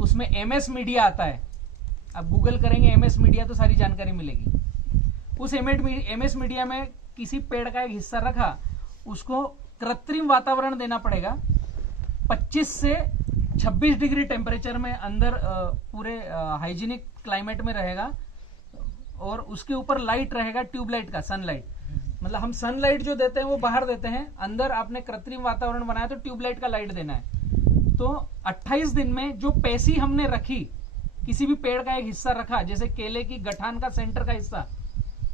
उसमें एमएस मीडिया आता है, आप गूगल करेंगे एमएस मीडिया तो सारी जानकारी मिलेगी। उस एमएस मीडिया में किसी पेड़ का एक हिस्सा रखा, उसको कृत्रिम वातावरण देना पड़ेगा, 25 से 26 डिग्री टेम्परेचर में अंदर पूरे हाइजीनिक क्लाइमेट में रहेगा, और उसके ऊपर लाइट रहेगा, ट्यूबलाइट का, सनलाइट। मतलब हम सनलाइट जो देते हैं वो बाहर देते हैं, अंदर आपने कृत्रिम वातावरण बनाया तो ट्यूबलाइट का लाइट देना है। तो 28 दिन में जो पेशी हमने रखी, किसी भी पेड़ का एक हिस्सा रखा, जैसे केले की गठान का सेंटर का हिस्सा,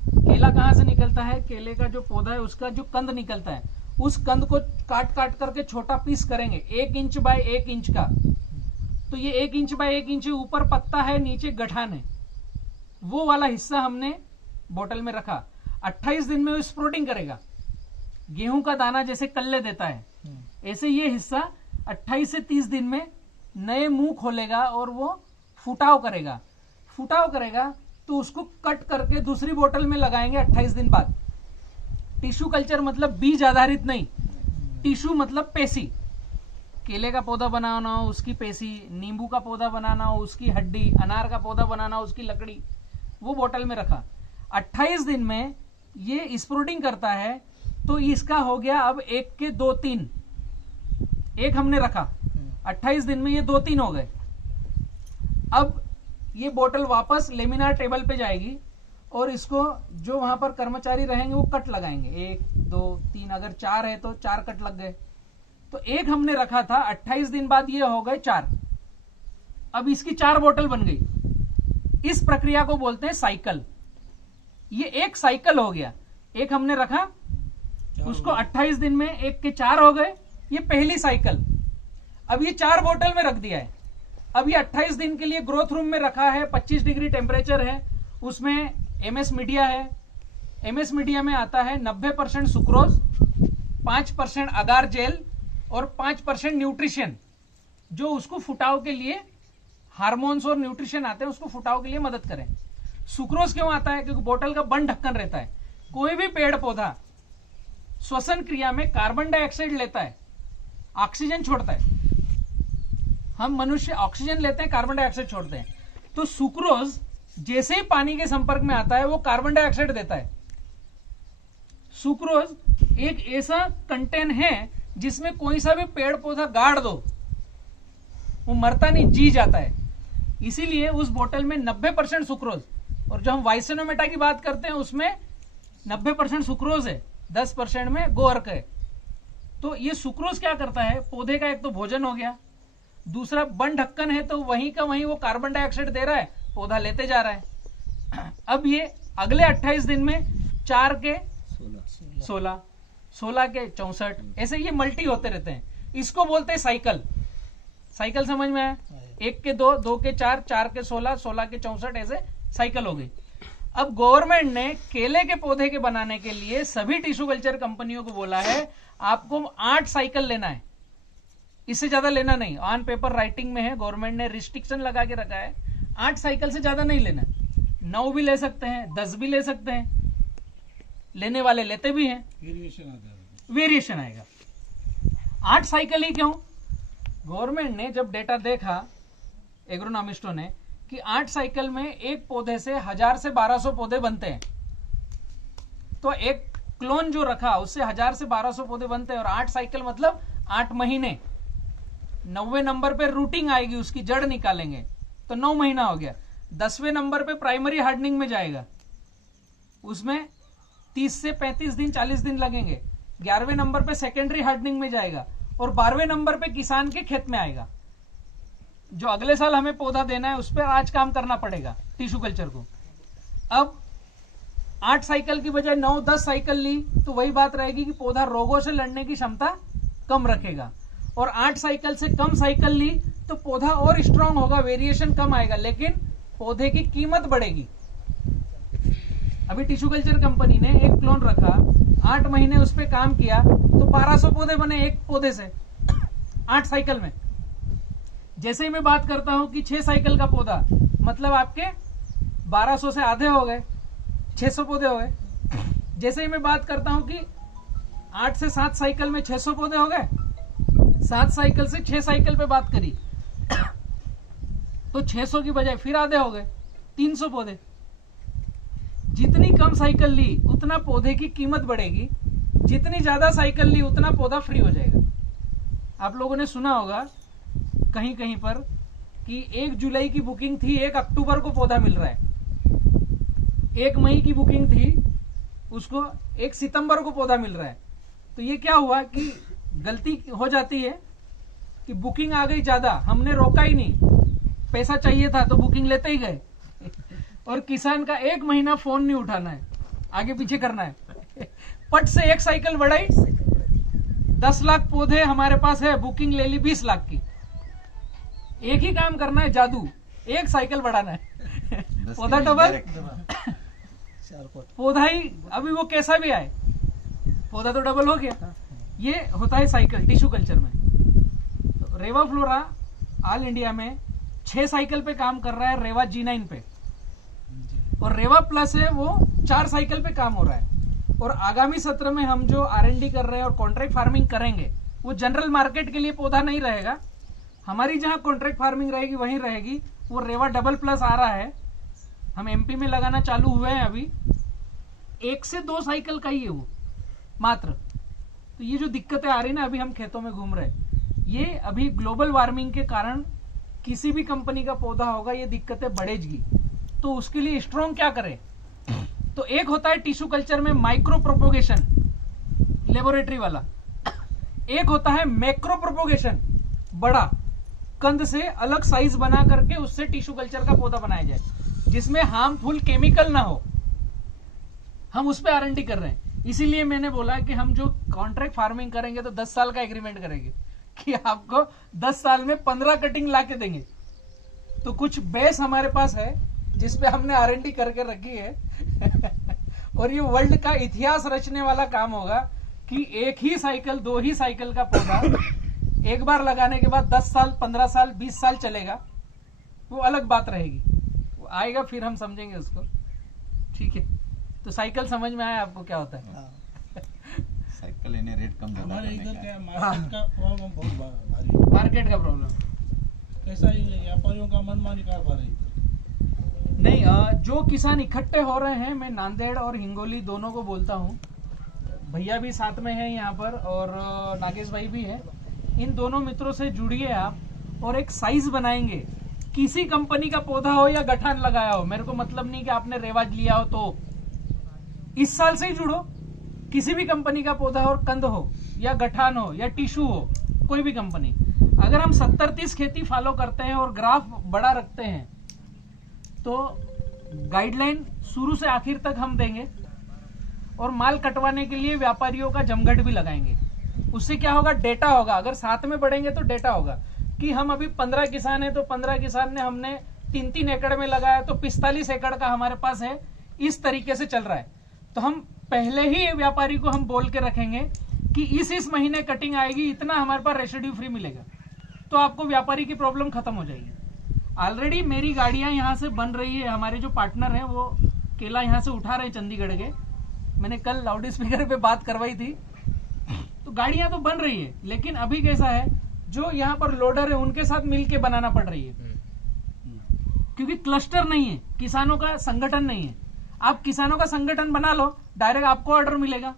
केला कहां से निकलता है, केले का जो पौधा है उसका जो कंद निकलता है, उस कंद को काट काट करके छोटा पीस करेंगे, 1 इंच बाय 1 इंच का। तो ये 1 इंच बाय 1 इंच, ऊपर पत्ता है, नीचे गठान है, वो वाला हिस्सा हमने बोतल में रखा। 28 दिन में वो स्प्रोटिंग करेगा, गेहूं का दाना जैसे कल्ले देता है, ऐसे ये हिस्सा 28 से 30 दिन में नए मुंह खोलेगा और वो फुटाव करेगा। फुटाव करेगा तो उसको कट करके दूसरी बोतल में लगाएंगे 28 दिन बाद। टिश्यू कल्चर मतलब बीज आधारित नहीं, टिश्यू मतलब पेशी। केले का पौधा बनाना हो उसकी पेशी, नींबू का पौधा बनाना हो उसकी हड्डी, अनार का पौधा बनाना हो उसकी लकड़ी, वो बोतल में रखा। 28 दिन में ये स्प्रोटिंग करता है, तो इसका हो गया अब 1 के 2-3, एक हमने रखा, 28 दिन में ये 2-3 हो गए। अब ये बोतल वापस लेमिनार टेबल पे जाएगी, और इसको जो वहां पर कर्मचारी रहेंगे वो कट लगाएंगे, 1 2 3, अगर 4 है तो 4 कट लग गए। तो एक हमने रखा था, 28 दिन बाद ये हो गए 4, अब इसकी 4 बोतल बन गई। इस प्रक्रिया को बोलते हैं साइकिल। ये एक साइकिल हो गया। एक हमने रखा, उसको 28 दिन में 1 के 4 हो गए, ये पहली साइकिल। अब ये 4 बोतल में रख दिया है। अब ये 28 दिन के लिए ग्रोथ रूम में रखा है, 25 डिग्री टेम्परेचर है, उसमें एमएस मीडिया है। एमएस मीडिया में आता है 90% सुक्रोज, 5% अगार जेल और 5% न्यूट्रिशन, जो उसको फुटाव के लिए, हार्मोन्स और न्यूट्रिशन आते हैं उसको फुटाव के लिए मदद करें। सुक्रोज क्यों आता है? क्योंकि बोतल का बंद ढक्कन रहता है। कोई भी पेड़ पौधा श्वसन क्रिया में कार्बन डाइऑक्साइड लेता है, ऑक्सीजन छोड़ता है। हम मनुष्य ऑक्सीजन लेते हैं, कार्बन डाइऑक्साइड छोड़ते हैं। तो सुक्रोज जैसे ही पानी के संपर्क में आता है वो कार्बन डाइऑक्साइड देता है। सुक्रोज एक ऐसा कंटेंट है जिसमें कोई सा भी पेड़ पौधा गाड़ दो वो मरता नहीं, जी जाता है। इसीलिए उस बोतल में 90% सुक्रोज, और जो हम वाइसेनोमेटा की बात करते हैं उसमें 90% सुक्रोज है, 10% में गोअर्क है। तो ये सुक्रोज क्या करता है? पौधे का एक तो भोजन हो गया, दूसरा बंद ढक्कन है तो वहीं का वहीं वो कार्बन डाइऑक्साइड दे रहा है, पौधा लेते जा रहा है। अब ये अगले 28 दिन में 4 के 16, 16 के 64, ऐसे ये मल्टी होते रहते हैं। इसको बोलते हैं साइकिल। साइकिल समझ में आया? 1 के 2, 2 के 4, 4 के 16, 16 के 64, ऐसे साइकिल हो गई। अब गवर्नमेंट ने केले के पौधे के बनाने के लिए सभी टिश्यू कल्चर कंपनियों को बोला है आपको 8 साइकिल लेना है, इससे ज्यादा लेना नहीं। ऑन पेपर राइटिंग में है, गवर्नमेंट ने रिस्ट्रिक्शन लगा के रखा है, 8 साइकिल से ज्यादा नहीं लेना। 9 भी ले सकते हैं, 10 भी ले सकते हैं, लेने वाले लेते भी हैं, वेरिएशन आएगा। 8 साइकिल ही क्यों? गवर्नमेंट ने जब डेटा देखा, एग्रोनॉमिस्टों ने, कि 8 साइकिल में एक पौधे से 1000 से 1200 पौधे बनते हैं, तो एक क्लोन जो रखा उससे 1000 से 1200 पौधे बनते हैं, और 8 साइकिल मतलब 8 महीने। 90वें नंबर पे रूटिंग आएगी, उसकी जड़ निकालेंगे तो 9 महीना हो गया। 10वें नंबर पे प्राइमरी हार्डनिंग में जाएगा, उसमें 30 से 35 दिन 40 दिन लगेंगे। 11वें नंबर पे सेकेंडरी हार्डनिंग में जाएगा, और 12वें नंबर पे किसान के खेत में आएगा। जो अगले साल हमें पौधा देना है उस पर आज काम करना पड़ेगा टिश्यू कल्चर को। अब 8 साइकिल की बजाय 9-10 साइकिल ली तो वही बात रहेगी कि पौधा रोगों से लड़ने की क्षमता कम रखेगा, और 8 साइकिल से कम साइकिल ली तो पौधा और स्ट्रांग होगा, वेरिएशन कम आएगा, लेकिन पौधे की कीमत बढ़ेगी। अभी टिश्यू कल्चर कंपनी ने एक क्लोन रखा, 8 महीने उस पर काम किया तो 1200 पौधे बने एक पौधे से 8 साइकिल में। जैसे ही मैं बात करता हूं कि 6 साइकिल का पौधा, मतलब आपके 1200 से आधे हो गए, 600 पौधे हो गए। जैसे ही मैं बात करता हूं कि 8 से 7 साइकिल में 600 पौधे हो गए, 7 साइकिल से 6 साइकिल पे बात करी तो 600 की बजाय फिर आधे हो गए, 300 पौधे। जितनी कम साइकिल ली उतना पौधे की कीमत बढ़ेगी, जितनी ज्यादा साइकिल ली उतना पौधा फ्री हो जाएगा। आप लोगों ने सुना होगा कहीं कहीं पर कि 1 जुलाई की बुकिंग थी, 1 अक्टूबर को पौधा मिल रहा है। 1 मई की बुकिंग थी, उसको 1 सितंबर को पौधा मिल रहा है। तो ये क्या हुआ कि गलती हो जाती है कि बुकिंग आ गई ज्यादा, हमने रोका ही नहीं, पैसा चाहिए था तो बुकिंग लेते ही गए, और किसान का 1 महीना फोन नहीं उठाना है, आगे पीछे करना है। पट से 1 साइकिल बढ़ाई, 10 लाख पौधे हमारे पास है, बुकिंग ले ली 20 लाख की। एक ही काम करना है, जादू, 1 साइकिल बढ़ाना है, पौधा डबल, पौधा ही अभी वो कैसा भी आए, पौधा तो डबल हो गया। ये होता है साइकिल टिश्यू कल्चर में। तो रेवा फ्लोरा ऑल इंडिया में 6 साइकिल पे काम कर रहा है, रेवा G9 पे, और रेवा प्लस है वो 4 साइकिल पे काम हो रहा है। और आगामी सत्र में हम जो R&D कर रहे हैं और कॉन्ट्रैक्ट फार्मिंग करेंगे, वो जनरल मार्केट के लिए पौधा नहीं रहेगा, हमारी जहां कॉन्ट्रैक्ट फार्मिंग रहेगी वहीं रहेगी। वो रेवा डबल प्लस आ रहा है, हम MP में लगाना चालू हुए हैं अभी, 1 से 2 साइकिल का ही है वो मात्र। तो ये जो दिक्कतें आ रही ना, अभी हम खेतों में घूम रहे हैं, ये अभी ग्लोबल वार्मिंग के कारण किसी भी कंपनी का पौधा होगा ये दिक्कतें बढ़ेगी। तो उसके लिए स्ट्रॉन्ग क्या करें? तो एक होता है टिश्यू कल्चर में माइक्रो प्रोपोगेशन, लेबोरेटरी वाला। एक होता है मैक्रो प्रोपोगेशन, बड़ा कंद से अलग साइज बना करके उससे टिश्यू कल्चर का पौधा बनाया जाए, जिसमें हार्मफुल केमिकल ना हो। हम उस पे R&D कर रहे हैं। इसीलिए मैंने बोला कि हम जो कॉन्ट्रैक्ट फार्मिंग करेंगे तो 10 साल का एग्रीमेंट करेंगे कि आपको 10 साल में 15 कटिंग ला के देंगे। तो कुछ बेस हमारे पास है जिसपे हमने R&D करके रखी है और ये वर्ल्ड का इतिहास रचने वाला काम होगा कि एक ही साइकिल, 2 ही साइकिल का पौधा एक बार लगाने के बाद 10 साल, 15 साल, 20 साल चलेगा, वो अलग बात रहेगी। वो आएगा फिर हम समझेंगे उसको, ठीक है। तो साइकिल समझ में आया आपको क्या होता है? साइकिल लेने रेट कम ज्यादा हमारे करने इधर का क्या है। मार्केट का प्रॉब्लम बहुत भारी है। मार्केट का प्रॉब्लम कैसा ही व्यापारियों का मनमानी कारोबार है इधर। नहीं, जो किसान इकट्ठे हो रहे हैं, मैं नांदेड़ और हिंगोली दोनों को बोलता हूँ, भैया भी साथ में है यहाँ पर और नागेश भाई भी है। इन दोनों मित्रों से जुड़िए आप और एक साइज बनाएंगे। किसी कंपनी का पौधा हो या गठान लगाया हो, मेरे को मतलब नहीं कि आपने रेवाज लिया हो, तो इस साल से ही जुड़ो। किसी भी कंपनी का पौधा और कंद हो या गठान हो या टिश्यू हो, कोई भी कंपनी, अगर हम 70-30 खेती फॉलो करते हैं और ग्राफ बड़ा रखते हैं तो गाइडलाइन शुरू से आखिर तक हम देंगे और माल कटवाने के लिए व्यापारियों का जमघट भी लगाएंगे। उससे क्या होगा? डेटा होगा। अगर साथ में बढ़ेंगे तो डेटा होगा कि हम अभी 15 किसान हैं तो 15 किसान ने हमने 3-3 एकड़ में लगाया तो 45 एकड़ का हमारे पास है, इस तरीके से चल रहा है। तो हम पहले ही व्यापारी को हम बोल के रखेंगे कि इस महीने कटिंग आएगी, इतना हमारे पास रेसिड्यू फ्री मिलेगा, तो आपको व्यापारी की प्रॉब्लम खत्म हो जाएगी। ऑलरेडी मेरी गाड़ियां यहाँ से बन रही है, हमारे जो पार्टनर हैं वो केला यहाँ से उठा रहे हैं चंडीगढ़ के। मैंने कल लाउड स्पीकर पे बात करवाई थी, तो गाड़ियां तो बन रही है, लेकिन अभी कैसा है, जो यहाँ पर लोडर है उनके साथ मिलके बनाना पड़ रही है, क्योंकि क्लस्टर नहीं है, किसानों का संगठन नहीं है। आप किसानों का संगठन बना लो, डायरेक्ट आपको ऑर्डर मिलेगा,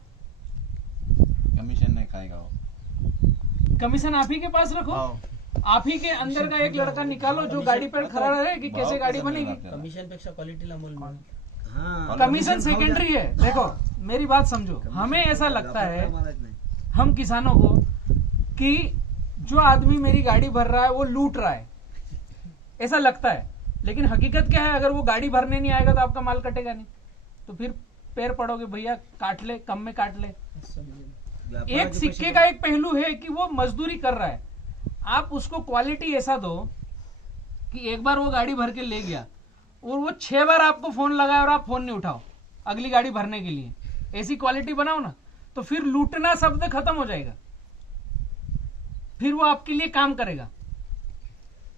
कमीशन नहीं खाएगा वो। कमीशन आप ही के पास रखो, आप ही के अंदर का एक लड़का निकालो जो गाड़ी पर खड़ा रहे कि कैसे गाड़ी बनेगी। कमिशन पेक्षा क्वालिटीला मोल मिळेल. कमीशन सेकेंडरी है। देखो मेरी बात समझो, हमें ऐसा लगता है हम किसानों को कि जो आदमी मेरी गाड़ी भर रहा है वो लूट रहा है, ऐसा लगता है, लेकिन हकीकत क्या है? अगर वो गाड़ी भरने नहीं आएगा तो आपका माल कटेगा नहीं, तो फिर पैर पड़ोगे, भैया काट ले, कम में काट ले। एक सिक्के का एक पहलू है कि वो मजदूरी कर रहा है, आप उसको क्वालिटी ऐसा दो कि एक बार वो गाड़ी भर के ले गया और वो 6 बार आपको फोन लगाए और आप फोन नहीं उठाओ अगली गाड़ी भरने के लिए, ऐसी क्वालिटी बनाओ ना, तो फिर लूटना शब्द खत्म हो जाएगा, फिर वो आपके लिए काम करेगा।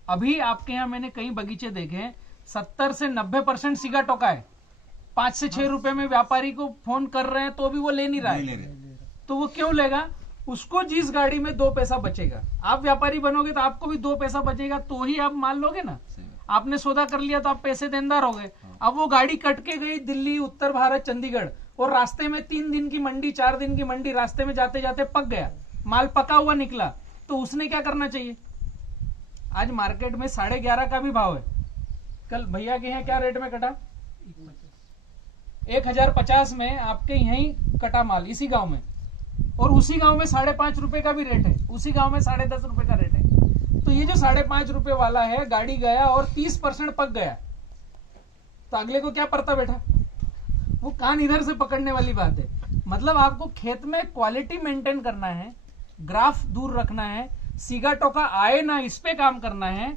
अभी आपके यहाँ मैंने कई बगीचे देखे 70 से 90% सिगा टोका है, 5 से 6 रुपए में व्यापारी को फोन कर रहे हैं तो भी वो ले नहीं रहा है। तो वो क्यों लेगा? उसको जिस गाड़ी में 2 पैसा बचेगा, आप व्यापारी बनोगे तो आपको भी 2 पैसा बचेगा, तो ही आप माल लोगे ना। आपने सौदा कर लिया तो आप पैसे देनदार हो गए। अब वो गाड़ी कट के गई दिल्ली, उत्तर भारत, चंडीगढ़, और रास्ते में 3 दिन की मंडी, 4 दिन की मंडी, रास्ते में जाते जाते पक गया, माल पका हुआ निकला, तो उसने क्या करना चाहिए? आज मार्केट में 11.5 का भी भाव है। कल भैया के यहाँ क्या रेट में कटा? 1050 में आपके यहीं कटा माल, इसी गांव में, और उसी गांव में 5.5 रुपए का भी रेट है, उसी गांव में 10.5 रुपए का रेट है। तो ये जो 5.5 रुपए वाला है, गाड़ी गया और 30% पक गया, तो अगले को क्या पड़ता बेटा? वो कान इधर से पकड़ने वाली बात है। मतलब आपको खेत में क्वालिटी मेंटेन करना है, ग्राफ दूर रखना है, सीगा टोका आए ना, इस पे काम करना है,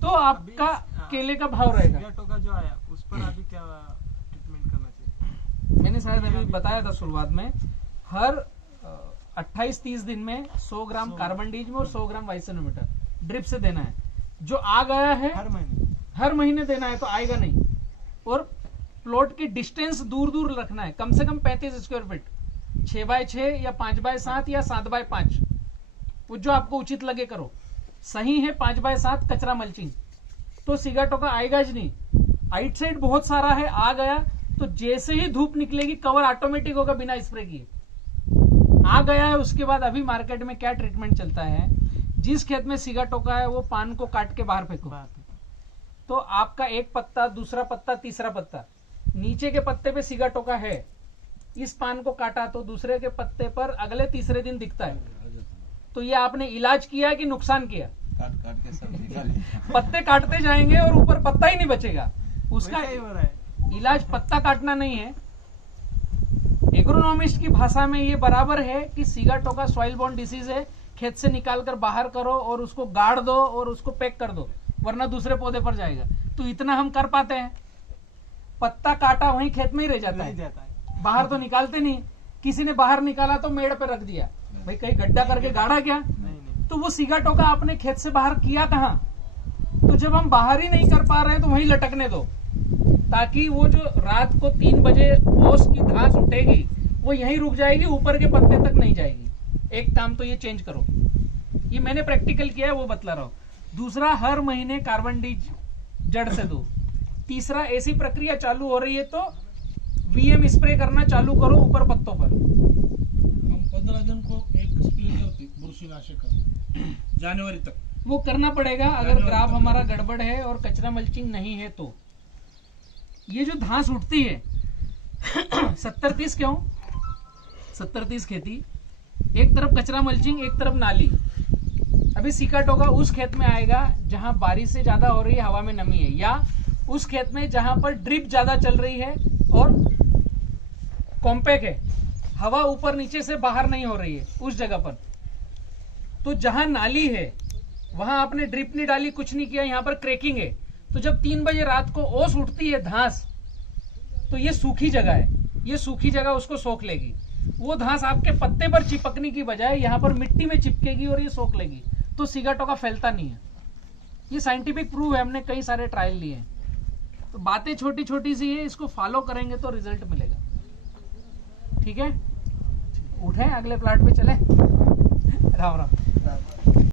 तो आपका केले का भाव रहेगा। सीगा टोका जो आया उस पर अभी क्या ट्रीटमेंट करना चाहिए? मैंने शायद अभी बताया था शुरुआत में, हर 28-30 दिन में 100 ग्राम कार्बन डीज में और 100 ग्राम वाइसोनोमीटर ड्रिप से देना है। जो आ गया है हर महीने देना है, तो आएगा नहीं। और प्लॉट की डिस्टेंस दूर दूर रखना है, कम से कम 35 स्क्वायर फीट, 6x6 या 5x7 या 7x5, वो जो आपको उचित लगे करो। सही है 5x7 कचरा मल्चिंग, तो सीगा टोका आएगा ज नहीं। आइट साइड बहुत सारा है, आ गया तो जैसे ही धूप निकलेगी कवर ऑटोमेटिक होगा बिना स्प्रे किए। आ गया है, उसके बाद अभी मार्केट में क्या ट्रीटमेंट चलता है, जिस खेत में सीगा टोका है वो पान को काट के बाहर फेंको, तो आपका एक पत्ता, दूसरा पत्ता, तीसरा पत्ता, नीचे के पत्ते पे सीगा टोका है, इस पान को काटा तो दूसरे के पत्ते पर अगले तीसरे दिन दिखता है, तो ये आपने इलाज किया कि नुकसान किया? काट काट के सब निकाल पत्ते काटते जाएंगे और ऊपर पत्ता ही नहीं बचेगा। उसका वैसा ही हो रहा है। इलाज पत्ता काटना नहीं है। एग्रोनॉमिस्ट की भाषा में ये बराबर है कि सीगा टोका सॉइल बॉर्न डिसीज है, खेत से निकाल कर बाहर करो और उसको गाड़ दो और उसको पैक कर दो, वरना दूसरे पौधे पर जाएगा। तो इतना हम कर पाते हैं। पत्ता काटा वहीं खेत में ही रह जाता नहीं है, जाता है। बाहर तो निकालते नहीं। किसी ने बाहर निकाला तो मेड़ पे रख दिया, भाई कहीं गड्ढा करके गाड़ा क्या? नहीं तो वो सीगा टोका आपने खेत से बाहर किया कहाँ? तो जब हम बाहर ही नहीं कर पा रहे हैं तो वहीं लटकने दो, ताकि वो जो रात को 3 बजे ओस की घास उठेगी वो यहीं रुक जाएगी, ऊपर के पत्ते तक नहीं जाएगी। एक काम तो ये चेंज करो, ये मैंने प्रैक्टिकल किया है वो बतला रहा हूं। दूसरा, हर महीने कार्बन डीज जड़ से दो। तीसरा, ऐसी प्रक्रिया चालू हो रही है तो वीएम स्प्रे करना चालू करो ऊपर पत्तों पर। हम 15 दिन को एक स्प्रे करते बुरशीनाशक जनवरी तक। वो करना पड़ेगा अगर ग्राफ हमारा गड़बड़ है और कचरा मल्चिंग नहीं है तो। ये जो घास उठती है 70-30 क्यों? 70-30 खेती, एक तरफ कचरा मल्चिंग, एक तरफ नाली। अभी सीका टोका उस खेत में आएगा जहां बारिश से ज्यादा हो रही है, हवा में नमी है, या उस खेत में जहां पर ड्रिप ज्यादा चल रही है और कॉम्पैक्ट है, हवा ऊपर नीचे से बाहर नहीं हो रही है उस जगह पर। तो जहां नाली है वहां आपने ड्रिप नहीं डाली, कुछ नहीं किया, यहां पर क्रैकिंग है। तो जब 3 बजे रात को ओस उठती है घास, तो ये सूखी जगह है, ये सूखी जगह उसको सोख लेगी। वो घास आपके पत्ते पर चिपकने की बजाय यहाँ पर मिट्टी में चिपकेगी और ये सोख लेगी, तो सीगा टोका फैलता नहीं है। ये साइंटिफिक प्रूव है, हमने कई सारे ट्रायल लिए हैं। तो बातें छोटी छोटी सी है, इसको फॉलो करेंगे तो रिजल्ट मिलेगा। ठीक है, उठे अगले प्लाट पे चले। राम राम।